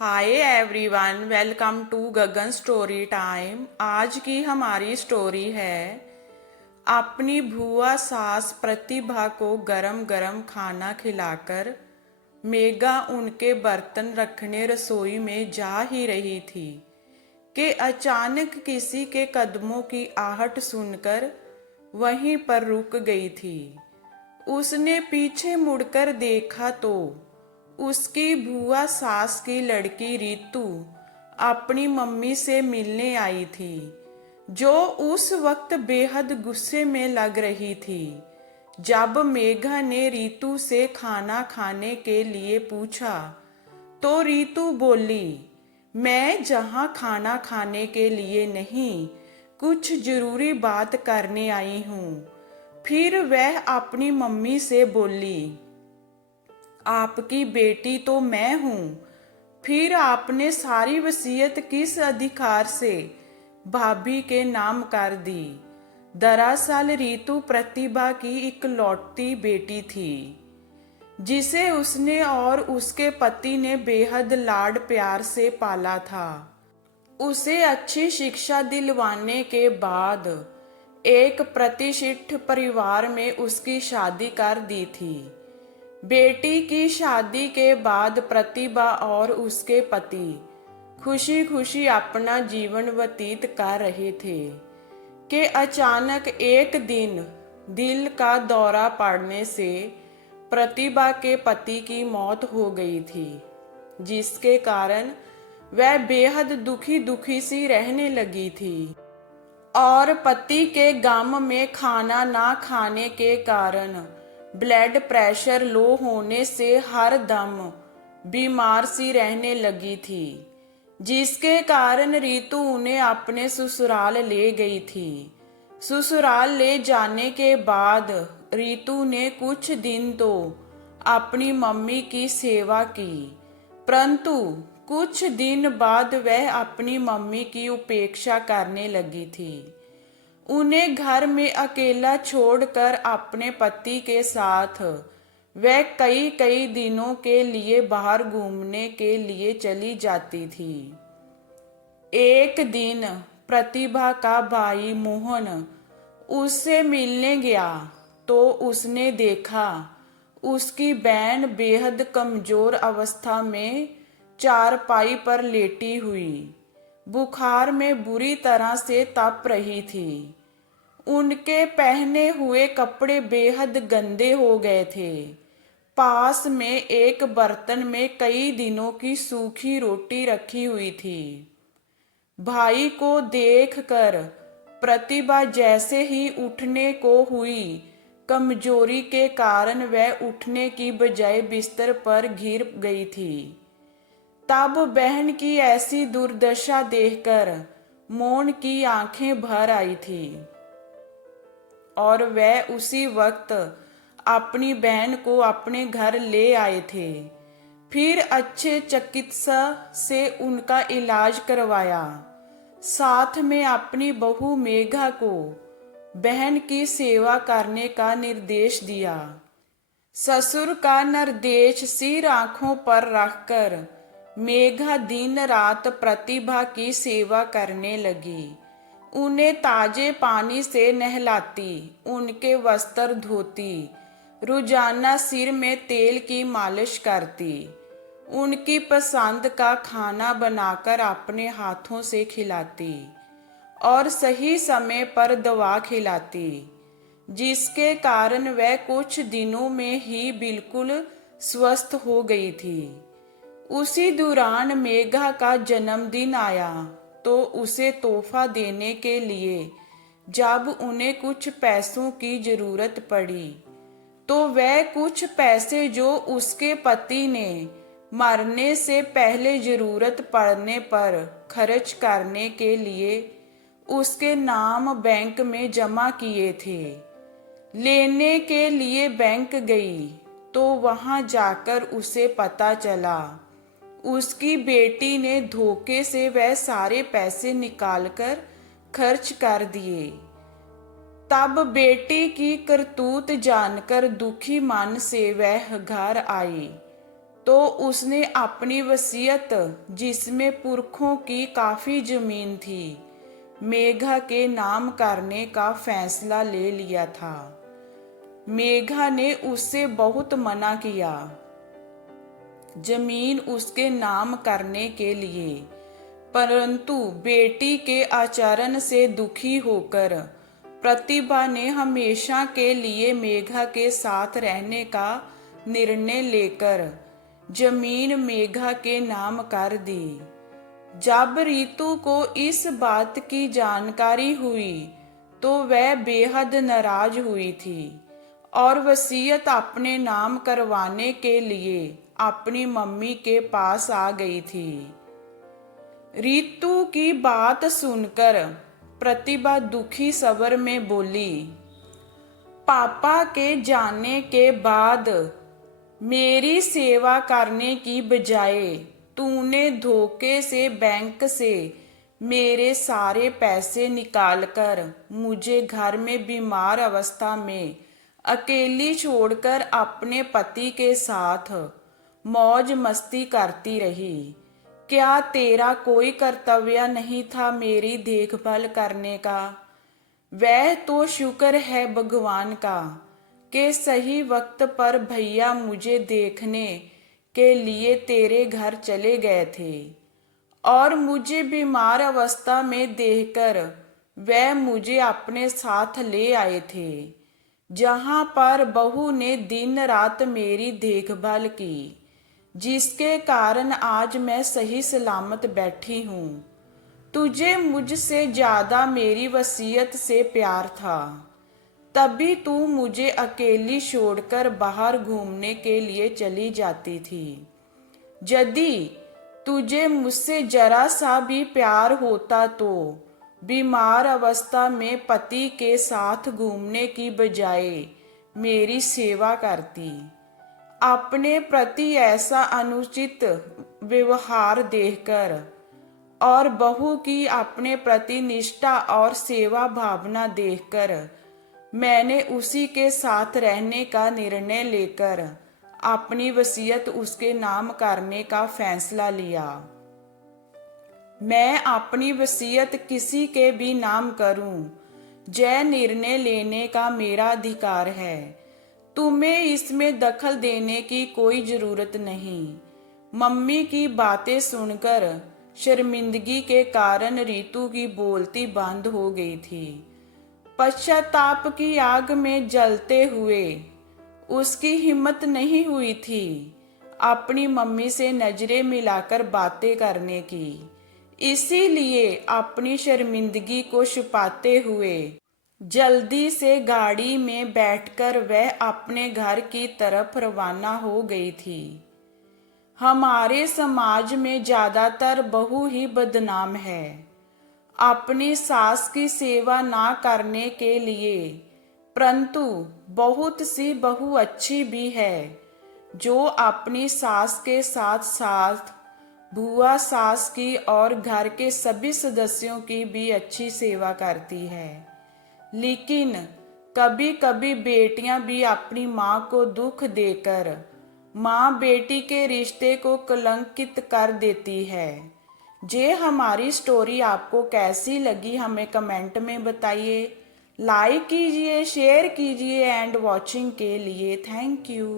Hi everyone, welcome to Gagan story time. आज की हमारी स्टोरी है अपनी भुआ सास प्रतिभा को गरम गरम खाना खिलाकर मेघा उनके बर्तन रखने रसोई में जा ही रही थी कि अचानक किसी के कदमों की आहट सुनकर वहीं पर रुक गई थी। उसने पीछे मुड़कर देखा तो उसकी भुआ सास की लड़की रीतू अपनी मम्मी से मिलने आई थी, जो उस वक्त बेहद गुस्से में लग रही थी। जब मेघा ने रीतू से खाना खाने के लिए पूछा तो रीतू बोली, मैं जहाँ खाना खाने के लिए नहीं, कुछ जरूरी बात करने आई हूँ। फिर वह अपनी मम्मी से बोली, आपकी बेटी तो मैं हूं, फिर आपने सारी वसीयत किस अधिकार से भाभी के नाम कर दी। दरअसल रीतू प्रतिभा की इकलौती बेटी थी, जिसे उसने और उसके पति ने बेहद लाड प्यार से पाला था। उसे अच्छी शिक्षा दिलवाने के बाद एक प्रतिष्ठित परिवार में उसकी शादी कर दी थी। बेटी की शादी के बाद प्रतिभा और उसके पति खुशी खुशी अपना जीवन व्यतीत कर रहे थे कि अचानक एक दिन दिल का दौरा पड़ने से प्रतिभा के पति की मौत हो गई थी, जिसके कारण वह बेहद दुखी दुखी सी रहने लगी थी और पति के गम में खाना ना खाने के कारण ब्लड प्रेशर लो होने से हर दम बीमार सी रहने लगी थी, जिसके कारण रीतू उन्हें अपने ससुराल ले गई थी। ससुराल ले जाने के बाद रीतू ने कुछ दिन तो अपनी मम्मी की सेवा की, परंतु कुछ दिन बाद वह अपनी मम्मी की उपेक्षा करने लगी थी। उन्हें घर में अकेला छोड़कर अपने पति के साथ वह कई कई दिनों के लिए बाहर घूमने के लिए चली जाती थी। एक दिन प्रतिभा का भाई मोहन उससे मिलने गया तो उसने देखा उसकी बहन बेहद कमजोर अवस्था में चारपाई पर लेटी हुई बुखार में बुरी तरह से तप रही थी। उनके पहने हुए कपड़े बेहद गंदे हो गए थे। पास में एक बर्तन में कई दिनों की सूखी रोटी रखी हुई थी। भाई को देखकर प्रतिभा जैसे ही उठने को हुई, कमजोरी के कारण वह उठने की बजाय बिस्तर पर गिर गई थी। तब बहन की ऐसी दुर्दशा देखकर मोहन की आंखें भर आई थी और वह उसी वक्त अपनी बहन को अपने घर ले आए थे। फिर अच्छे चिकित्सा से उनका इलाज करवाया, साथ में अपनी बहू मेघा को बहन की सेवा करने का निर्देश दिया। ससुर का निर्देश सिर आंखों पर रखकर मेघा दिन रात प्रतिभा की सेवा करने लगी। उन्हें ताजे पानी से नहलाती, उनके वस्त्र धोती, रोजाना सिर में तेल की मालिश करती, उनकी पसंद का खाना बनाकर अपने हाथों से खिलाती और सही समय पर दवा खिलाती, जिसके कारण वह कुछ दिनों में ही बिल्कुल स्वस्थ हो गई थी। उसी दौरान मेघा का जन्मदिन आया तो उसे तोहफा देने के लिए जब उन्हें कुछ पैसों की जरूरत पड़ी तो वह कुछ पैसे जो उसके पति ने मरने से पहले जरूरत पड़ने पर खर्च करने के लिए उसके नाम बैंक में जमा किए थे, लेने के लिए बैंक गई तो वहां जाकर उसे पता चला उसकी बेटी ने धोखे से वह सारे पैसे निकालकर खर्च कर दिए। तब बेटी की करतूत जानकर दुखी मन से वह घर आई तो उसने अपनी वसीयत, जिसमें पुरखों की काफ़ी ज़मीन थी, मेघा के नाम करने का फैसला ले लिया था। मेघा ने उससे बहुत मना किया जमीन उसके नाम करने के लिए, परंतु बेटी के आचरण से दुखी होकर प्रतिभा ने हमेशा के लिए मेघा के साथ रहने का निर्णय लेकर जमीन मेघा के नाम कर दी। जब रीतू को इस बात की जानकारी हुई तो वह बेहद नाराज हुई थी और वसीयत अपने नाम करवाने के लिए अपनी मम्मी के पास आ गई थी। रीतू की बात सुनकर प्रतिभा दुखी स्वर में बोली, पापा के जाने के बाद मेरी सेवा करने की बजाय तूने धोखे से बैंक से मेरे सारे पैसे निकालकर मुझे घर में बीमार अवस्था में अकेली छोड़कर अपने पति के साथ मौज मस्ती करती रही। क्या तेरा कोई कर्तव्य नहीं था मेरी देखभाल करने का? वह तो शुक्र है भगवान का कि सही वक्त पर भैया मुझे देखने के लिए तेरे घर चले गए थे और मुझे बीमार अवस्था में देखकर वह मुझे अपने साथ ले आए थे, जहां पर बहू ने दिन रात मेरी देखभाल की, जिसके कारण आज मैं सही सलामत बैठी हूँ। तुझे मुझसे ज्यादा मेरी वसीयत से प्यार था, तभी तू मुझे अकेली छोड़कर बाहर घूमने के लिए चली जाती थी। यदि तुझे मुझसे जरा सा भी प्यार होता तो बीमार अवस्था में पति के साथ घूमने की बजाय मेरी सेवा करती। अपने प्रति ऐसा अनुचित व्यवहार देखकर और बहू की अपने प्रति निष्ठा और सेवा भावना देखकर मैंने उसी के साथ रहने का निर्णय लेकर अपनी वसीयत उसके नाम करने का फैसला लिया। मैं अपनी वसीयत किसी के भी नाम करूं, यह निर्णय लेने का मेरा अधिकार है। तुम्हें इसमें दखल देने की कोई जरूरत नहीं। मम्मी की बातें सुनकर शर्मिंदगी के कारण रीतू की बोलती बंद हो गई थी। पश्चाताप की आग में जलते हुए उसकी हिम्मत नहीं हुई थी अपनी मम्मी से नजरें मिलाकर बातें करने की। इसीलिए अपनी शर्मिंदगी को छुपाते हुए जल्दी से गाड़ी में बैठकर वह अपने घर की तरफ रवाना हो गई थी। हमारे समाज में ज्यादातर बहू ही बदनाम है, अपनी सास की सेवा ना करने के लिए, परंतु बहुत सी बहू अच्छी भी है जो अपनी सास के साथ साथ बुआ सास की और घर के सभी सदस्यों की भी अच्छी सेवा करती है। लेकिन कभी कभी बेटियां भी अपनी माँ को दुख देकर माँ बेटी के रिश्ते को कलंकित कर देती है। जे हमारी स्टोरी आपको कैसी लगी हमें कमेंट में बताइए। लाइक कीजिए, शेयर कीजिए एंड वॉचिंग के लिए थैंक यू।